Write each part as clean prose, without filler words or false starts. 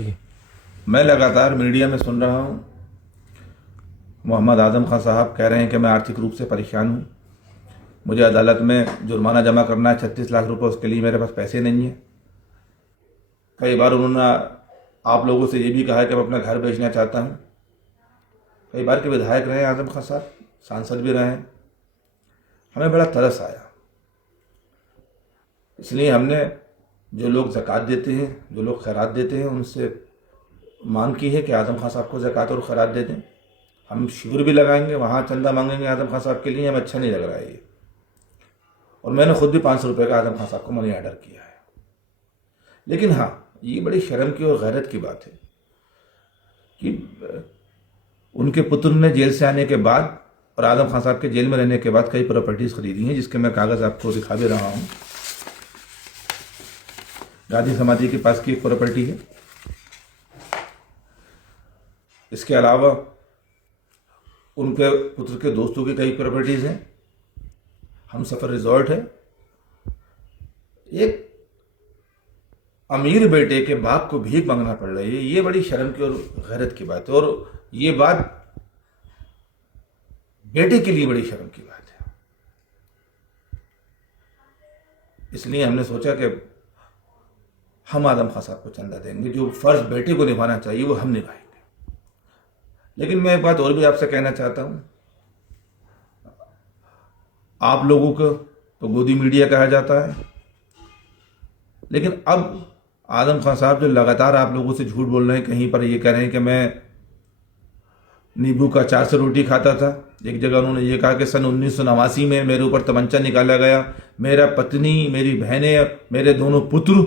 ठीक है। मैं लगातार मीडिया में सुन रहा हूँ, मोहम्मद आजम खान साहब कह रहे हैं कि मैं आर्थिक रूप से परेशान हूँ, मुझे अदालत में जुर्माना जमा करना है 36 लाख रुपए, उसके लिए मेरे पास पैसे नहीं है। कई बार उन्होंने आप लोगों से ये भी कहा है कि मैं अपना घर बेचना चाहता हूँ। कई बार के विधायक रहे हैं आजम खान साहब, सांसद भी रहे हैं। हमें बड़ा तरस आया, इसलिए हमने जो लोग ज़कात देते हैं, जो लोग खैरात देते हैं, उनसे मांग की है कि आजम खान साहब को ज़कात और खैरात दे दें। हम शिविर भी लगाएंगे, वहाँ चंदा मांगेंगे आजम खान साहब के लिए। हमें अच्छा नहीं लग रहा है ये। और मैंने खुद भी 500 रुपये का आजम खान साहब को मनी ऑर्डर किया है। लेकिन हाँ, ये बड़ी शर्म की और गैरत की बात है कि उनके पुत्र ने जेल से आने के बाद और आजम खान साहब के जेल में रहने के बाद कई प्रॉपर्टीज़ खरीदी हैं, जिसके मैं कागज़ आपको दिखा भी रहा हूँ। गांधी समाधि के पास की एक प्रॉपर्टी है। इसके अलावा उनके पुत्र के दोस्तों की कई प्रॉपर्टीज़ हैं। हम सफ़र रिजॉर्ट है। एक अमीर बेटे के बाप को भीख मांगना पड़ रही है, ये बड़ी शर्म की और गैरत की बात है। और ये बात बेटे के लिए बड़ी शर्म की बात है। इसलिए हमने सोचा कि हम आजम खान साहब को चंदा देंगे, जो फर्ज बेटे को निभाना चाहिए वो हम निभाएंगे। लेकिन मैं एक बात और भी आपसे कहना चाहता हूं, आप लोगों को तो गोदी मीडिया कहा जाता है, लेकिन अब आजम खान साहब जो लगातार आप लोगों से झूठ बोल रहे हैं, कहीं पर ये कह रहे हैं कि मैं नींबू का अचार से रोटी खाता था। एक जगह उन्होंने ये कहा कि सन 1989 में मेरे ऊपर तमंचा निकाला गया, मेरा पत्नी, मेरी बहनें, मेरे दोनों पुत्र।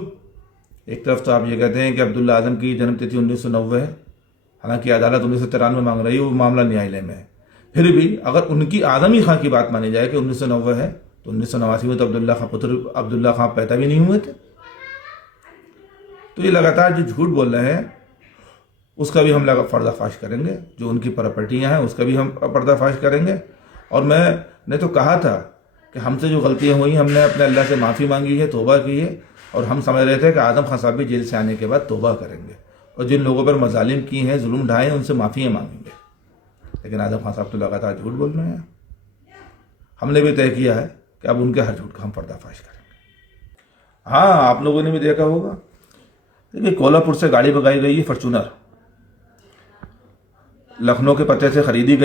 एक तरफ तो आप ये कहते हैं कि अब्दुल्ला आजम की जन्मतिथि 1990 है, हालांकि अदालत 1993 मांग रही है, वो मामला न्यायालय में है। फिर भी अगर उनकी आजम ही खां की बात मानी जाए कि 1990 है, तो 1989 में तो अब्दुल्ला खां पुत्र अब्दुल्ला खां पैदा भी नहीं हुए थे। तो ये लगातार जो झूठ बोल रहे हैं उसका भी हम पर्दाफाश करेंगे। जो उनकी प्रॉपर्टियां हैं उसका भी हम पर्दाफाश करेंगे। और मैंने तो कहा था कि हमसे जो गलतियां हुई, हमने अपने अल्लाह से माफ़ी मांगी है, तौबा की है। और हम समझ रहे थे कि आजम खान साहब भी जेल से आने के बाद तौबा करेंगे और जिन लोगों पर मजालिम की हैं, जुल्म ढाए हैं, उनसे माफ़ियाँ मांगेंगे। लेकिन आजम खान साहब तो लगातार झूठ बोल रहे हैं। हमने भी तय किया है कि अब उनके हर झूठ का हम पर्दाफाश करेंगे। हाँ, आप लोगों ने भी देखा होगा, देखिए कोल्हापुर से गाड़ी भगाई गई है फॉर्च्यूनर, लखनऊ के पते से खरीदी गई।